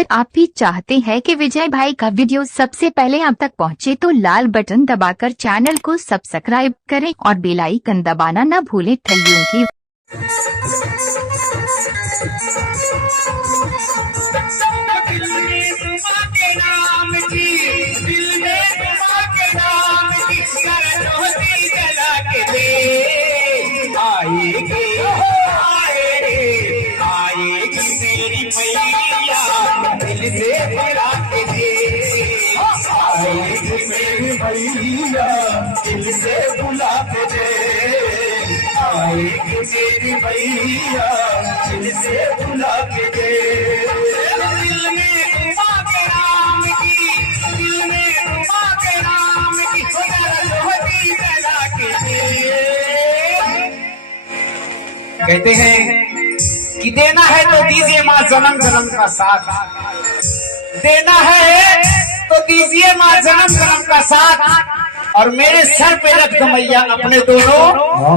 अगर आप भी चाहते हैं कि विजय भाई का वीडियो सबसे पहले आप तक पहुंचे तो लाल बटन दबाकर चैनल को सब्सक्राइब करें और बेल आइकन दबाना न भूलें। Thank you. दिल से बुला के दे आएगी मेरी भैया, दिल से बुला के दे। दिल में डूबा के राम की, दिल में डूबा के राम की होती जला के दे। कहते हैं कि देना है तो दीजिए माँ जन्म जन्म का साथ, देना है तो दीजिए माँ जन्म जन्म का साथ, और मेरे सर पे रख दो मैया अपने दोनों।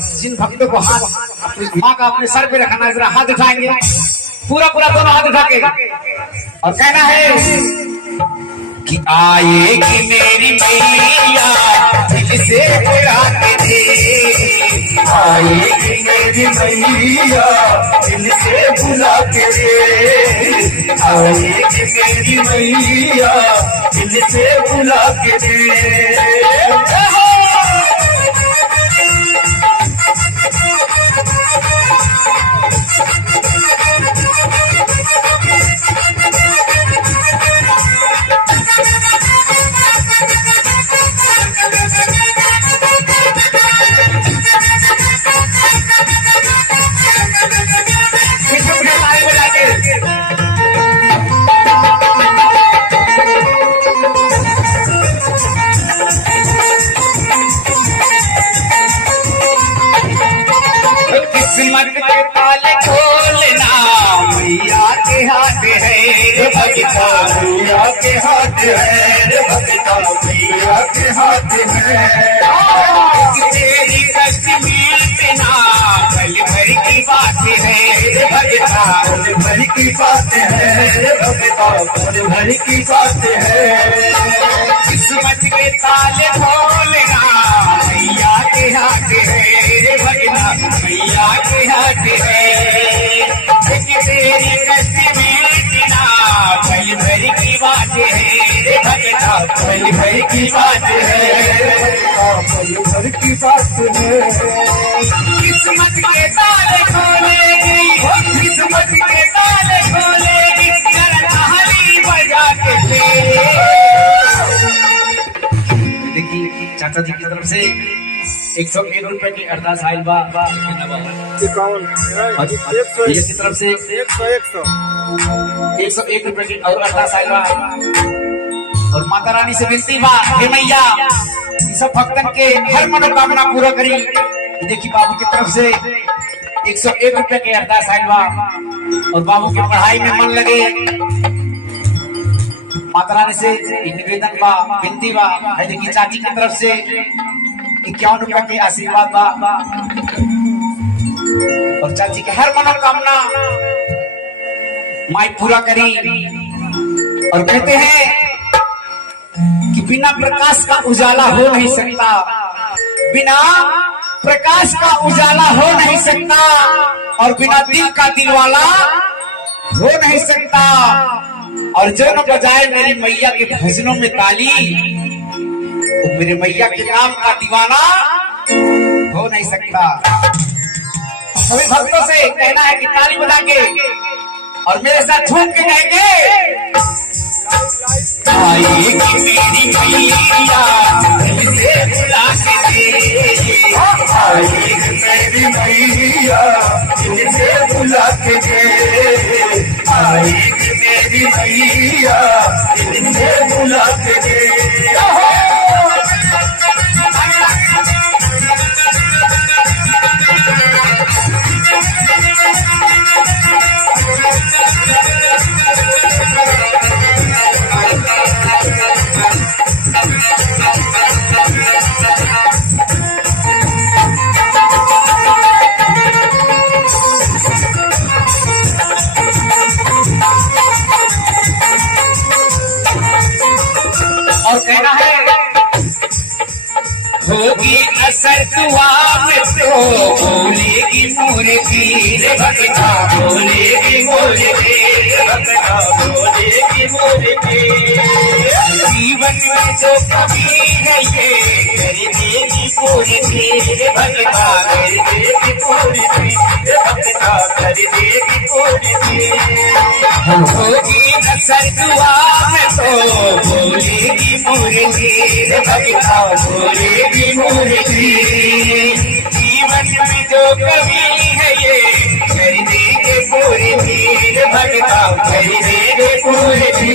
जिन भक्तों को हाथ माँ का अपने सर पे रखना है, जरा हाथ उठाएंगे, पूरा पूरा दोनों हाथ उठा के, और कहना है कि आएगी मेरी मैया, दिल से बुला के दे आएगी मेरी मैया, दिल से बुला के दे आएगी मेरी मैया, दिल से बुला के दे। किस्मत के ताले खोलना मैया के हाथ है भगता, मैया के हाथ है भगता, मैया के हाथ है। तेरी कश्मीर पे ना पल भर की बात है भगता, पल भर की बात है भगता, पल भर की बात है। किस्मत के ताले खोलना मैया के हाथ है भगता, मैया के हाथ है। तेरी कश्मीर ना पल भर की बात है भगता, पल भर की बात है भगता, पल भर की बात है। किस्मत के ताले खोलेगी, किस्मत के ताले खोलेगी, करताली बजा के दे। देखिए चाचा जी की तरफ से 101 रुपए की अरदास आयल बा। भैया की तरफ से 101 रुपए की और अरदास आयल बा, और माता रानी से विनती बा, हे मैया सब भक्तन के हर मनोकामना पूरा करी। देखिए बाबू की तरफ से 101 रुपए की अरदास आयल बा, और बाबू की पढ़ाई में मन लगे। माता रानी से निवेदन बा, विनती बा। देखिए चाची की तरफ से 51 रुपए के आशीर्वाद बा, और चाची के हर मनोकामना माई पूरा करी। और कहते हैं कि बिना प्रकाश का उजाला हो नहीं सकता, बिना प्रकाश का उजाला हो नहीं सकता, और बिना दिल का दिलवाला हो नहीं सकता। और जो न बजाए मेरी मैया के भजनों में ताली, तो मेरे मैया के नाम का दीवाना हो नहीं सकता। सभी भक्तों से कहना है कि ताली बजा के और मेरे साथ झूम के कहेंगे, आएगी मेरी मैया, दिल से बुला के दे आएगी मेरी मैया, दिल से बुला के दे आएगी मेरी मैया, दिल से बुला के दे। होगी असर दुआ में तो बोलेगी मोरे पीर भगता, बोलेगी मोरे पीर भगता, बोलेगी मोरे पीर। जीवन में जो कमी है ये कर देगी पूरी पीर भगता, कर देगी पूरी पीर भगता, कर देगी पूरी पीर। होगी असर दुआ में तो बोलेगी मोरे पीर भगता, बोलेगी मोरे पीर। जीवन में जो कमी है ये कर देंगे पूरी पीर भगता, कर देंगे पूरी पीर।